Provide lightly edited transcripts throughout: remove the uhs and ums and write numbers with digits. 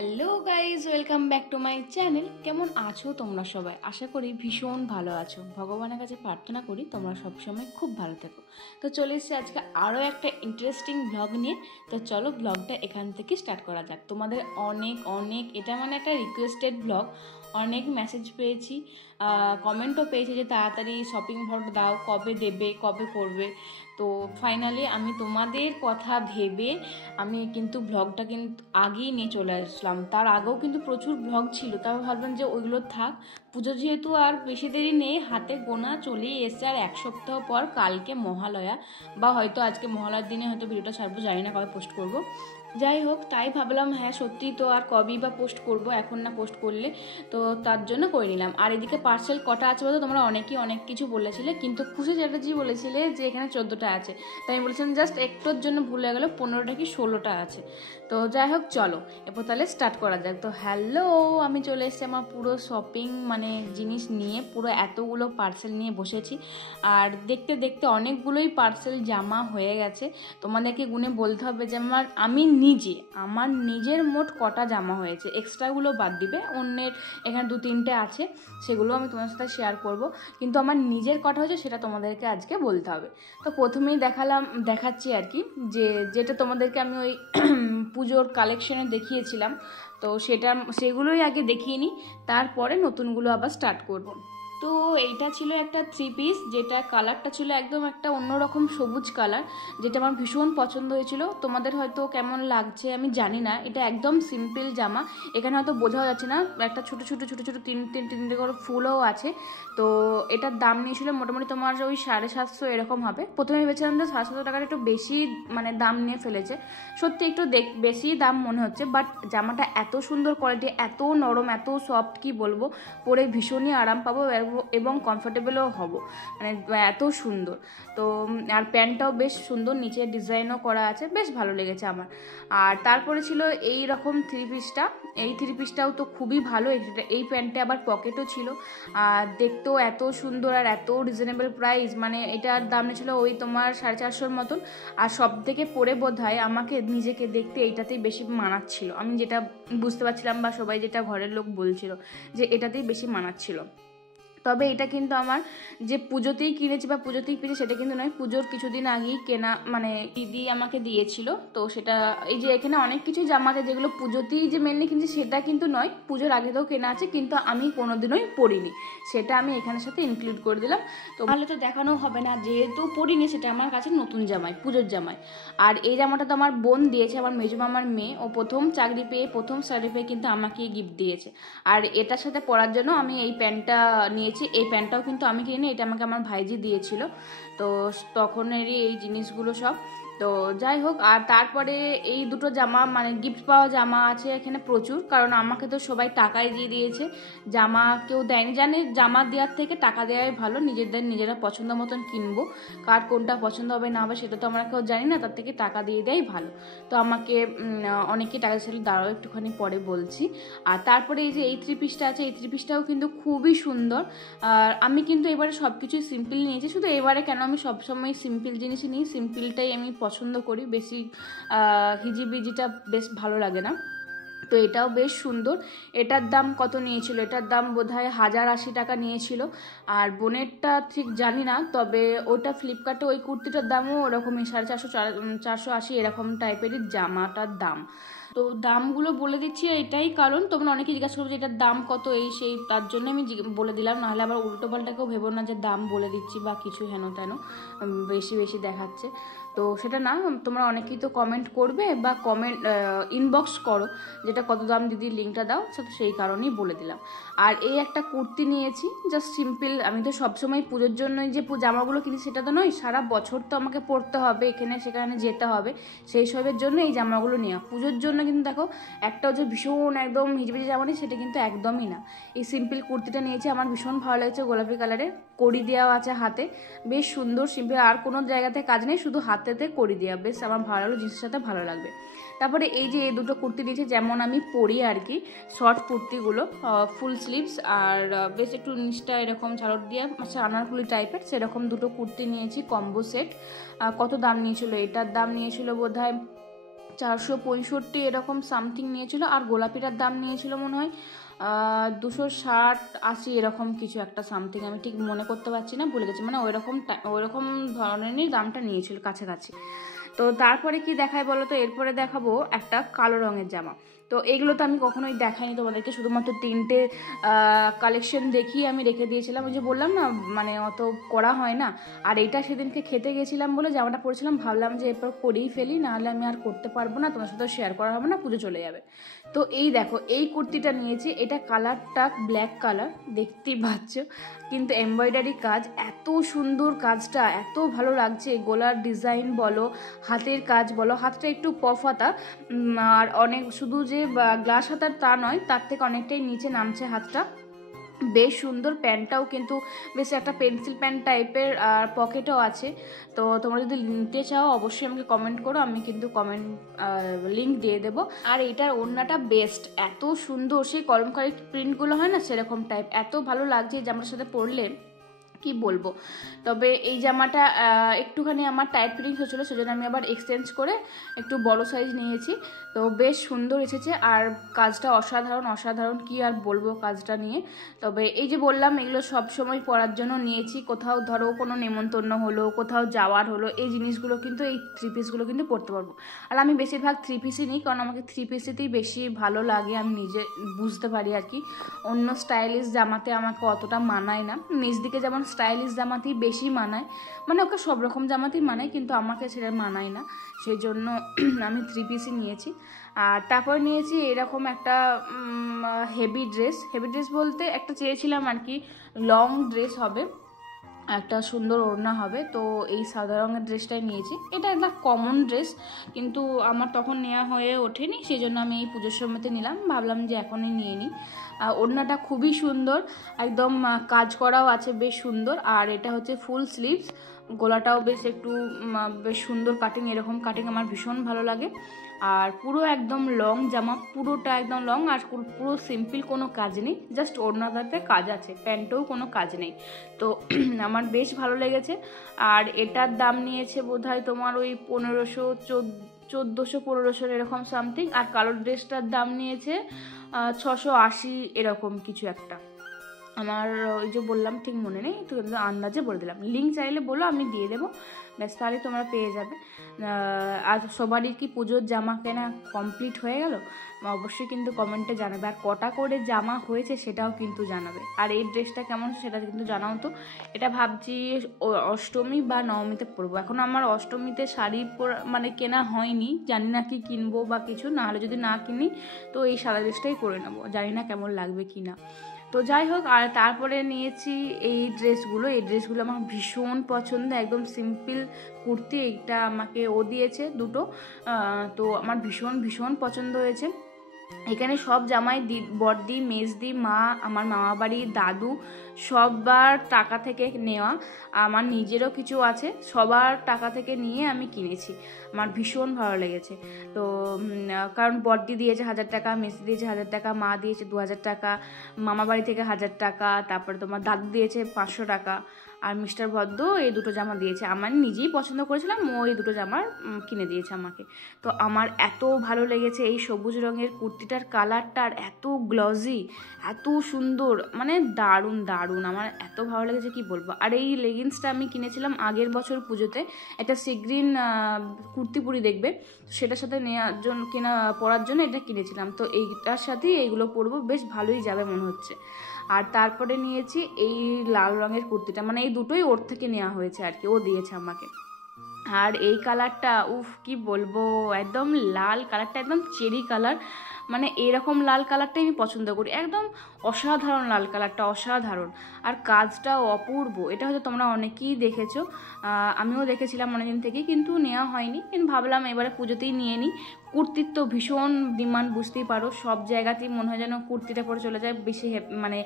Hello guys, welcome back to my channel. কেমন আছো তোমরা সবাই? আশা করি ভীষণ ভালো আছো। ভগবানের কাছে প্রার্থনা করি তোমরা সবসময় খুব ভালো থেকো। তো চলে এসেছি আজকে আরও একটা ইন্টারেস্টিং ব্লগ নিয়ে। তো চলো ব্লগটা এখান থেকে স্টার্ট করা যাক। তোমাদের অনেক এটা একটা রিকোয়েস্টেড ব্লগ। অনেক মেসেজ পেয়েছি, কমেন্টও পেয়েছি যে তাড়াতাড়ি শপিং ভ্লগ দাও, কবে দেবে, কবে করবে। তো ফাইনালি আমি তোমাদের কথা ভেবে আমি কিন্তু ব্লগটা কিন্তু আগেই নিয়ে চলে আসলাম। তার আগেও কিন্তু প্রচুর ব্লগ ছিল, তাও ভাবলাম যে ওইগুলো থাক। পুজো যেহেতু আর বেশি দেরি নেই, হাতে গোনা চলেই এসছে। আর এক সপ্তাহ পর কালকে মহালয়া, বা হয়তো আজকে মহালয়ার দিনে হয়তো ভিডিওটা ছাড়বো, জানি না কবে পোস্ট করব। যাই হোক, তাই ভাবলাম হ্যাঁ সত্যি তো আর কবেই বা পোস্ট করব, এখন না পোস্ট করলে। তো তার জন্য করে নিলাম। আর এদিকে পার্সেল কটা আছে বলতো? তোমরা অনেকেই অনেক কিছু বলেছিলে, কিন্তু খুশি চ্যাটার্জি বলেছিলে যে এখানে 14টা আছে। তাই আমি বলেছিলাম জাস্ট একটুর জন্য ভুলে গেলো 15টা কি 16টা আছে। তো যাই হোক, চলো এরপর তাহলে স্টার্ট করা যাক। তো হ্যালো, আমি চলে এসেছি আমার পুরো শপিং জিনিস নিয়ে, পুরো এতগুলো পার্সেল নিয়ে বসেছি। আর দেখতে দেখতে অনেকগুলোই পার্সেল জামা হয়ে গেছে। তোমাদেরকে গুনে বলতে হবে যে আমার নিজের মোট কটা জামা হয়েছে, এক্সট্রাগুলো বাদ দিবে। অন্যের এখানে 2-3টে আছে, সেগুলো আমি তোমার সাথে শেয়ার করব। কিন্তু আমার নিজের কটা হয়েছে সেটা তোমাদেরকে আজকে বলতে হবে। তো প্রথমেই দেখাচ্ছি আর কি, যেটা তোমাদেরকে আমি ওই পুজোর কালেকশনে দেখিয়েছিলাম। তো সেগুলোই আগে দেখিয়ে নিই, তারপরে নতুনগুলো আবার স্টার্ট করব। তো এইটা ছিল একটা 3 পিস, যেটা কালারটা ছিল একদম একটা অন্যরকম সবুজ কালার, যেটা আমার ভীষণ পছন্দ হয়েছিল। তোমাদের হয়তো কেমন লাগছে আমি জানি না। এটা একদম সিম্পল জামা, এখানে হয়তো বোঝাও যাচ্ছে না, একটা ছোটো ছোটো তিনটে করে ফুলও আছে। তো এটার দাম নিয়েছিল মোটামুটি তোমার ওই 750 এরকম হবে। প্রথমে ভেবেছিলাম যে 700 টাকার একটু বেশি দাম নিয়ে ফেলেছে, সত্যি একটু বেশি দাম মনে হচ্ছে। বাট জামাটা এত সুন্দর কোয়ালিটি, এত নরম, এত সফট, কি বলবো, পরে ভীষণই আরাম পাবো এবং কমফোর্টেবলও হব, এত সুন্দর। তো আর প্যান্টটাও বেশ সুন্দর, নিচে ডিজাইনও করা আছে, বেশ ভালো লেগেছে আমার। আর তারপরে ছিল এই রকম 3 পিসটা। এই 3 পিসটাও তো খুবই ভালো। এই প্যান্টে আবার পকেটও ছিল, আর দেখতেও এত সুন্দর আর এত রিজনেবল প্রাইস। এটার দাম ছিল ওই তোমার 450 মতন। আর সব থেকে পরে বোধহয় আমাকে নিজেকে দেখতে এইটাতেই বেশি মানাচ্ছিল, আমি যেটা বুঝতে পারছিলাম, বা সবাই যেটা ঘরের লোক বলছিল যে এটাতেই বেশি মানাচ্ছিল। তবে এটা কিন্তু আমার যে পুজোতেই কিনেছি বা পুজোতেই পেয়েছি সেটা কিন্তু নয়, পুজোর কিছুদিন আগেই কেনা, দিদি আমাকে দিয়েছিল। তো সেটা এই যে এখানে অনেক কিছু জামা আছে যেগুলো পুজোতেই যে মেনলি কিনছি সেটা কিন্তু নয়, পুজোর আগেতেও কেনা আছে, কিন্তু আমি কোনোদিনই পরিনি, সেটা আমি এখানের সাথে ইনক্লুড করে দিলাম। তো তাহলে তো দেখানো হবে না, যেহেতু পরিনি সেটা আমার কাছে নতুন জামাই, পুজোর জামাই। আর এই জামাটা তো আমার বোন দিয়েছে, আমার মেজো মামার মেয়ে। ও প্রথম চাকরি পেয়ে, প্রথম স্যালারি পেয়ে কিন্তু আমাকে গিফট দিয়েছে। আর এটার সাথে পরার জন্য আমি এই প্যান্টটা নিয়েছি। এই প্যান্টটাও কিন্তু আমি কিনি, এটা আমাকে আমার ভাইজি দিয়েছিল। তো তখনেরই এই জিনিসগুলো সব। তো যাই হোক, আর তারপরে এই দুটো জামা গিফট পাওয়া জামা আছে এখানে প্রচুর, কারণ আমাকে তো সবাই টাকাই দিয়ে দিয়েছে, জামা কেউ দেয়নি। জানে জামা দেওয়ার থেকে টাকা দেওয়াই ভালো, নিজেরা পছন্দ মতন কিনবো। কার কোনটা পছন্দ হবে না হবে সেটা তো আমরা কেউ জানি না, তার থেকে টাকা দিয়ে দেওয়াই ভালো। তো আমাকে অনেকে টাকা ছিল, দাঁড়াও একটুখানি পরে বলছি। আর তারপরে এই যে এই 3 পিসটা আছে, এই 3 পিসটাও কিন্তু খুবই সুন্দর। আর আমি কিন্তু এবারে সব কিছুই সিম্পল নিয়েছি, শুধু এবারে কেন আমি সবসময় সিম্পল জিনিসই নিই, সিম্পলটাই আমি পছন্দ করি বেশি। হিজিবিজিটা বেশ ভালো লাগে না। তো এটাও বেশ সুন্দর। এটার দাম কত নিয়েছিল? এটার দাম বোধহয় 1080 টাকা নিয়েছিল। আর বোনেরটা ঠিক জানি না, তবে ওটা ফ্লিপকার্টে ওই কুর্তিটার দামও ওরকমই 450 480 এরকম টাইপেরই জামাটার দাম। তো দামগুলো বলে দিচ্ছি এটাই কারণ তোমরা অনেকে জিজ্ঞাসা করবে যে এটার দাম কত, এই সেই, তার জন্য আমি বলে দিলাম। নাহলে আবার উল্টো পাল্টাকেও ভেবো না যে দাম বলে দিচ্ছি বা কিছু হেন তেন বেশি বেশি দেখাচ্ছে। তো সেটা না, তোমরা অনেকেই তো কমেন্ট করবে বা ইনবক্স করো যেটা কত দাম দিদি, লিঙ্কটা দাও, সেই কারণেই বলে দিলাম। আর এই একটা কুর্তি নিয়েছি, জাস্ট সিম্পল। আমি তো সবসময় পুজোর জন্যই যে জামাগুলো কিনি সেটা তো নয়, সারা বছর তো আমাকে পরতে হবে, এখানে সেখানে যেতে হবে, সেই সবের জন্য এই জামাগুলো নেওয়া। পুজোর জন্য কিন্তু দেখো একটাও যে ভীষণ একদম হিজিবিজি জামা নেই সেটা কিন্তু একদমই না। এই সিম্পল কুর্তিটা নিয়েছি, আমার ভীষণ ভালো লাগছে, গোলাপি কালারের, কড়ি দেওয়া আছে হাতে, বেশ সুন্দর সিম্পল। আর কোনো জায়গাতে কাজ নেই, শুধু হাতেতে কড়ি দেওয়া, বেশ আমার ভালো লাগলো, জিনিসের সাথে ভালো লাগবে। তারপরে এই যে এই দুটো কুর্তি নিয়েছি, যেমন আমি পরি আর কি, শর্ট কুর্তিগুলো, ফুল স্লিভস, আর বেশ একটু নিচটা এরকম ঝালট দিয়ে আনারকুলি টাইপের, সেরকম দুটো কুর্তি নিয়েছি কম্বো সেট। কত দাম নিয়েছিল? এটার দাম নিয়েছিল বোধহয় 465 এরকম সামথিং নিয়েছিল। আর গোলাপিটার দাম নিয়েছিল মনে হয় 260-80 এরকম কিছু একটা সামথিং, আমি ঠিক মনে করতে পারছি না, ভুলে গেছি, মানে ওইরকম ধরনেরই দামটা নিয়েছিল কাছাকাছি। তো তারপরে কি দেখায় বলো তো, এরপরে দেখাবো একটা কালো রঙের জামা। তো এগুলো তো আমি কখনোই দেখাইনি তোমাদেরকে, শুধুমাত্র 3টে কালেকশন দেখিয়ে আমি রেখে দিয়েছিলাম। ওই যে বললাম না, মানে অত করা হয় না। আর এইটা সেদিনকে খেতে গেছিলাম বলে জামাটা পরেছিলাম, ভাবলাম যে এরপর করেই ফেলি, নাহলে আমি আর করতে পারবো না, তোমার সাথে শেয়ার করা হবে না, পুজো চলে যাবে। তো এই দেখো, এই কুর্তিটা নিয়েছি, এটা কালারটা ব্ল্যাক কালার, দেখতেই পাচ্ছ, কিন্তু এমব্রয়ডারি কাজ, এত সুন্দর কাজটা, এত ভালো লাগছে। গলার ডিজাইন বলো, হাতের কাজ বলো, হাতটা একটু পফ হাতা, আর অনেক শুধু যে গ্লাস হাতার তা নয়, তার থেকে অনেকটাই নিচে নামছে হাতটা, বেশ সুন্দর। প্যান্টটাও কিন্তু বেশ একটা পেন্সিল প্যান্ট টাইপের, আর পকেটও আছে। তো তোমরা যদি নিতে চাও অবশ্যই আমাকে কমেন্ট করো, আমি কিন্তু লিঙ্ক দিয়ে দেবো। আর এটার ওড়নাটা বেস্ট, এত সুন্দর, সেই কলমকারী প্রিন্টগুলো হয় না সেরকম টাইপ, এত ভালো লাগছে এই জামাটার সাথে পরলে কি বলবো। তবে এই জামাটা একটুখানি আমার টাইট ফিটিংস হচ্ছিলো, সেজন্য আমি আবার এক্সচেঞ্জ করে একটু বড় সাইজ নিয়েছি। তো বেশ সুন্দর এসেছে, আর কাজটা অসাধারণ কি আর বলবো কাজটা নিয়ে। তবে এই যে বললাম, এগুলো সব সময় পরার জন্য নিয়েছি, কোথাও ধরো কোনো নেমন্তন্ন হলো, কোথাও যাওয়ার হলো, এই জিনিসগুলো কিন্তু, এই 3 পিসগুলো কিন্তু পরতে পারবো। আর আমি বেশিরভাগ 3 পিসই নিই, কারণ আমাকে 3 পিসেতেই বেশি ভালো লাগে, আমি নিজে বুঝতে পারি আর কি। অন্য স্টাইলিশ জামাতে আমাকে অতটা মানায় না, নিজ দিকে যেমন স্টাইলিশ জামাতেই বেশি মানায়, মানে ওকে সব রকম জামাতেই মানায়, কিন্তু আমাকে সেটা মানায় না, সেই জন্য আমি 3 পিসই নিয়েছি। আর তারপর নিয়েছি এরকম একটা হেভি ড্রেস বলতে একটা চেয়েছিলাম আর কি, লং ড্রেস হবে, একটা সুন্দর ওড়না হবে। তো এই সাদা রঙের ড্রেসটাই নিয়েছি, এটা একটা কমন ড্রেস, কিন্তু আমার তখন নেওয়া হয়ে ওঠেনি, সেই জন্য আমি এই পুজোর সময়তে নিলাম, ভাবলাম যে এখনই নিয়ে নিই। ওড়নাটা খুবই সুন্দর, একদম কাজ করাও আছে বেশ সুন্দর। আর এটা হচ্ছে ফুল স্লিভস, গলাটাও বেশ একটু বেশ সুন্দর কাটিং, এরকম কাটিং আমার ভীষণ ভালো লাগে। আর পুরো একদম লং জামা, পুরোটা একদম লং, আর পুরো সিম্পল, কোনো কাজ নেই, জাস্ট ওড়নাটাতে কাজ আছে, প্যান্টেও কোনো কাজ নেই। তো আমার বেশ ভালো লেগেছে। আর এটার দাম নিয়েছে বোধহয় তোমার ওই 1500, 1400-1500 এরকম সামথিং। আর কালো ড্রেসটার দাম নিয়েছে 680 এরকম কিছু একটা, আমার ওই যে বললাম ঠিক মনে নেই, তো আন্দাজে বলে দিলাম। লিঙ্ক চাইলে বলো, আমি দিয়ে দেবো, ব্যাস তাহলে তোমরা পেয়ে যাবে। আর সবারই কি পুজোর জামা কেনা কমপ্লিট হয়ে গেল? অবশ্যই কিন্তু কমেন্টে জানাবে, আর কটা করে জামা হয়েছে সেটাও কিন্তু জানাবে। আর এই ড্রেসটা কেমন সেটা কিন্তু জানাও তো। এটা ভাবছি অষ্টমী বা নবমীতে পরবো, এখন আমার অষ্টমীতে শাড়ি মানে কেনা হয়নি, জানি না কি কিনবো বা কিছু, নাহলে যদি না কিনি তো এই সাদা ড্রেসটাই করে নেবো, জানি না কেমন লাগবে কি না। তো যাই হোক, আর তারপরে নিয়েছি এই ড্রেসগুলো আমার ভীষণ পছন্দ, একদম সিম্পল কুর্তি, এইটা আমাকে ও দিয়েছে দুটো, তো আমার ভীষণ ভীষণ পছন্দ হয়েছে। এখানে সব জামাই বড়দি, মেজদি, মা, আমার মামা বাড়ি, দাদু, সবার টাকা থেকে নেওয়া, আমার নিজেরও কিছু আছে, সবার টাকা থেকে নিয়ে আমি কিনেছি, আমার ভীষণ ভালো লেগেছে। তো কারণ বড়দি দিয়েছে 1000 টাকা, মেজদি দিয়েছে 1000 টাকা, মা দিয়েছে 2000 টাকা, মামা বাড়ি থেকে 1000 টাকা, তারপরে তোমার দাদু দিয়েছে 500 টাকা, আর মিস্টার ভদ্র এই দুটো জামা দিয়েছে। আমার নিজেই পছন্দ করেছিলাম, ও এই দুটো জামা কিনে দিয়েছে আমাকে। তো আমার এত ভালো লেগেছে এই সবুজ রঙের কুর্তিটার কালারটা, আর এত গ্লজি, এত সুন্দর, মানে দারুণ দারুণ, আমার এত ভালো লেগেছে কি বলবো। আর এই লেগিংসটা আমি কিনেছিলাম আগের বছর পুজোতে, একটা সিগ্রিন কুর্তি পুরি দেখবে, সেটার সাথে পরার জন্য এটা কিনেছিলাম। তো এইটার সাথেই এইগুলো পরবো, বেশ ভালোই যাবে মনে হচ্ছে। আর তারপরে নিয়েছি এই লাল রঙের কুর্তিটা, মানে এই দুটোই ওর থেকে নেওয়া হয়েছে আর কি, ও দিয়েছে আমাকে। আর এই কালারটা উফ কি বলবো, একদম লাল কালারটা, একদম চেরি কালার, মানে এরকম লাল কালারটাই আমি পছন্দ করি, একদম অসাধারণ লাল কালারটা, অসাধারণ। আর কাজটাও অপূর্ব, এটা হয়তো তোমরা অনেকেই দেখেছো, আমিও দেখেছিলাম অনেকদিন থেকেই, কিন্তু নেওয়া হয়নি, কিন্তু ভাবলাম এবারে পুজোতেই নিয়ে নিই। কুর্তির তো ভীষণ ডিমান্ড, বুঝতেই পারো, সব জায়গাতেই মনে হয় যেন কুর্তিটা পরে চলে যায়, বেশি মানে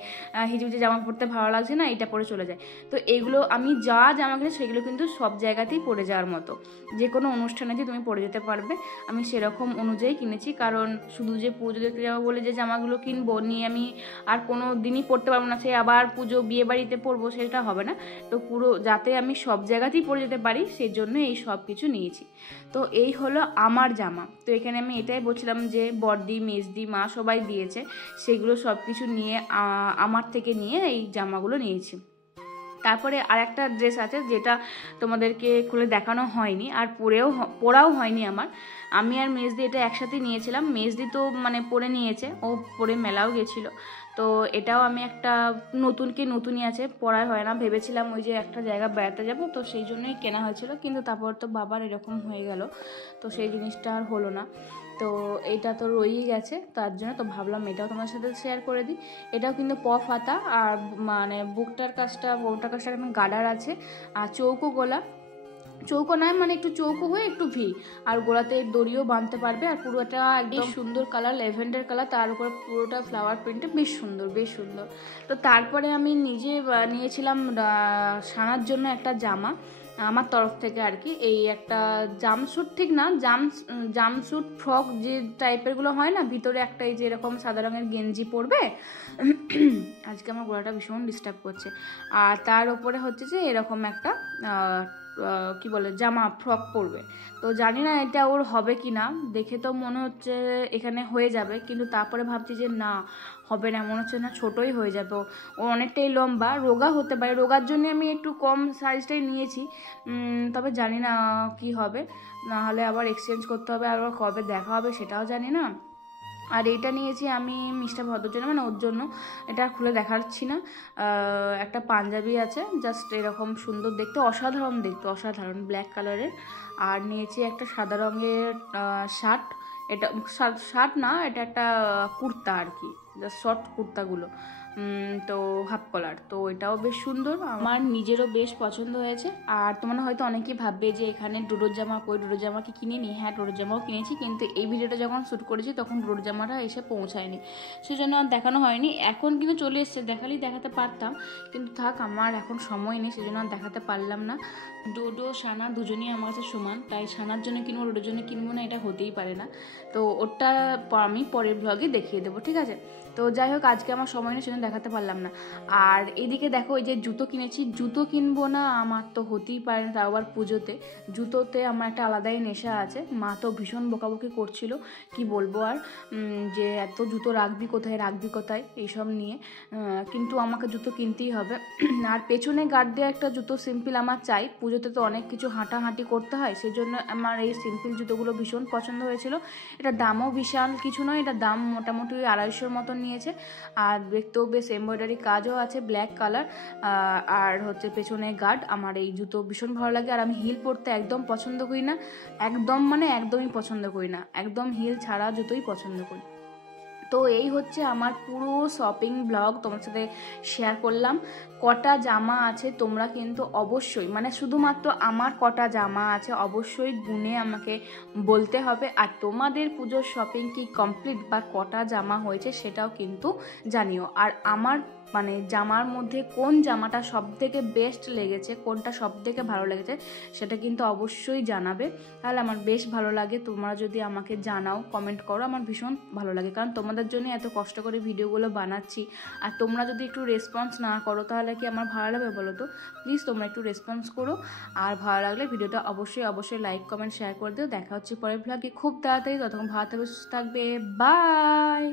হিজিবিজি জামা পরতে ভালো লাগছে না, এটা পরে চলে যায়। তো এগুলো আমি যা জামা কিনেছি সেগুলো কিন্তু সব জায়গাতেই পরে যাওয়ার মতো, যে কোনো অনুষ্ঠানে যে তুমি পরে যেতে পারবে, আমি সেরকম অনুযায়ী কিনেছি। কারণ শুধু যে পুজো দেখতে যাবো বলে যে জামাগুলো কিনবো নিয়ে আমি আর কোনো দিনই পরতে পারবো না, সে আবার পুজো বিয়ে বাড়িতে পরবো সেটা হবে না। তো পুরো যাতে আমি সব জায়গাতেই পরে যেতে পারি সেই জন্য এই সব কিছু নিয়েছি। তো এই হলো আমার জামা। তো এখানে আমি এটাই বলছিলাম যে বড়দি, মেজদি, মা সবাই দিয়েছে, সেগুলো সব কিছু নিয়ে আমার থেকে নিয়ে এই জামাগুলো নিয়েছি। তারপরে আর একটা ড্রেস আছে যেটা তোমাদেরকে খুলে দেখানো হয়নি আর পরাও হয়নি আমার। আমি আর মেজদি এটা একসাথে নিয়েছিলাম, মেজদি তো মানে পরে নিয়েছে, ও পরে মেলাও গেছিলো। তো এটাও আমি একটা নতুনই আছে, পরাই হয় না, ভেবেছিলাম ওই যে একটা জায়গা বেড়াতে যাব তো সেই জন্যই কেনা হয়েছিল, কিন্তু তারপর তো বাবার এরকম হয়ে গেল তো সেই জিনিসটা আর হলো না। তো এটা তো রয়েই গেছে, তার জন্য তো ভাবলাম এটাও তোমার সাথে শেয়ার করে দিই। এটাও কিন্তু হাতা আর মানে বুকটার কাজটা এখন গার্ডার আছে আর চৌকো গলা, চৌকো নয় মানে একটু চৌকো হয়ে একটু ভি, আর গোড়াতে দড়িও বাঁধতে পারবে। আর পুরোটা একদম সুন্দর কালার, ল্যাভেন্ডার কালার, তার উপরে পুরোটা ফ্লাওয়ার প্রিন্টে, বেশ সুন্দর। তো তারপরে আমি নিজে নিয়েছিলাম সানার জন্য একটা জামা আমার তরফ থেকে আর কি, এই একটা জামস্যুট, ঠিক না জামস্যুট ফ্রক যে টাইপেরগুলো হয় না, ভিতরে একটা এই যে এরকম সাদা রঙের গেঞ্জি পরবে। আজকে আমার গলাটা ভীষণ ডিস্টার্ব করছে। আর তার উপরে হচ্ছে যে এরকম একটা কি বলে জামা ফ্রক পরবে। তো জানি না এটা ওর হবে কি না, দেখে তো মনে হচ্ছে এখানে হয়ে যাবে, কিন্তু তারপরে ভাবছি যে না হবে না, মনে হচ্ছে না ছোটোই হয়ে যাবে, ও অনেকটাই লম্বা, রোগা হতে পারে, রোগার জন্য আমি একটু কম সাইজটাই নিয়েছি। তবে জানি না কি হবে, নাহলে আবার এক্সচেঞ্জ করতে হবে, আর কবে দেখা হবে সেটাও জানি না। আর এইটা নিয়েছি আমি মিস্টার ভদ্রর জন্য, মানে ওর জন্য, এটা খুলে দেখাচ্ছি না। একটা পাঞ্জাবি আছে জাস্ট এরকম সুন্দর দেখতে, অসাধারণ ব্ল্যাক কালারের। আর নিয়েছি একটা সাদা রঙের শার্ট, এটা শার্ট না, এটা একটা কুর্তা আর কি, জাস্ট শর্ট কুর্তাগুলো, তো হাফ কলার, তো এটাও বেশ সুন্দর, আমার নিজেরও বেশ পছন্দ হয়েছে। আর তোমরা হয়তো অনেকেই ভাববে যে এখানে ডোডোর জামা কই, ডোডোর জামা কি কিনিনি? হ্যাঁ, ডোডোর জামাও কিনেছি, কিন্তু এই ভিডিওটা যখন শ্যুট করেছি তখন ডোডোর জামাটা এসে পৌঁছায়নি, সেজন্য আর দেখানো হয়নি। এখন কিন্তু চলে এসছে, দেখালেই দেখাতে পারতাম, কিন্তু থাক আমার এখন সময় নেই, সেজন্য আর দেখাতে পারলাম না। ডোডো সানা দুজনেই আমার কাছে সমান, তাই সানার জন্য কিনবো, ডোডোর জন্য কিনবো না, এটা হতেই পারে না। তো ওটা আমি পরের ব্লগে দেখিয়ে দেবো, ঠিক আছে? তো যাই হোক, আজকে আমার সময় নেই সেজন্য দেখাতে পারলাম না। আর এদিকে দেখো, এই যে জুতো কিনেছি, জুতো কিনবো না আমার তো হতেই পারে না, তাও আবার পুজোতে। জুতোতে আমার একটা আলাদাই নেশা আছে, মা তো ভীষণ বকাবকি করছিল, কি বলবো আর, যে এত জুতো রাখবি কোথায় এইসব নিয়ে, কিন্তু আমাকে জুতো কিনতেই হবে। আর পেছনে গার্ড দেওয়া একটা জুতো সিম্পল আমার চাই, পুজোতে তো অনেক কিছু হাঁটাহাঁটি করতে হয়, সেই জন্য আমার এই সিম্পল জুতোগুলো ভীষণ পছন্দ হয়েছিল। এটা দামও বিশাল কিছু নয়, এটা দাম মোটামুটি 250-র মতন নিয়েছে। আর দেখতেও বেশ এমব্রয়ডারি কাজও আছে, ব্ল্যাক কালার, আর হচ্ছে পেছনে গার্ড। আমার এই জুতো ভীষণ ভালো লাগে। আর আমি হিল পরতে একদম পছন্দ করি না, একদমই পছন্দ করি না, একদম হিল ছাড়া জুতোই পছন্দ করি। তো এই হচ্ছে আমার পুরো শপিং ব্লগ তোমার সাথে শেয়ার করলাম। কটা জামা আছে তোমরা কিন্তু অবশ্যই, মানে শুধুমাত্র আমার কটা জামা আছে অবশ্যই গুনে আমাকে বলতে হবে। আর তোমাদের পুজোর শপিং কি কমপ্লিট বা কটা জামা হয়েছে সেটাও কিন্তু জানিও। আর আমার মানে জামার মধ্যে কোন জামাটা সবথেকে বেস্ট লেগেছে, কোনটা সবথেকে ভালো লেগেছে সেটা কিন্তু অবশ্যই জানাবে, তাহলে আমার বেশ ভালো লাগে। তোমরা যদি আমাকে জানাও, কমেন্ট করো, আমার ভীষণ ভালো লাগে, কারণ তোমাদের জন্য এত কষ্ট করে ভিডিওগুলো বানাচ্ছি। আর তোমরা যদি একটু রেসপন্স না করো তাহলে কি আমার ভালো লাগবে বলো তো? প্লিজ তোমরা একটু রেসপন্স করো, আর ভালো লাগলে ভিডিওটা অবশ্যই লাইক কমেন্ট শেয়ার করে দিও। দেখা হচ্ছে পরের ব্লগে খুব তাড়াতাড়ি, ততক্ষণ ভালো থাকবে, সুস্থ থাকবে, বাই।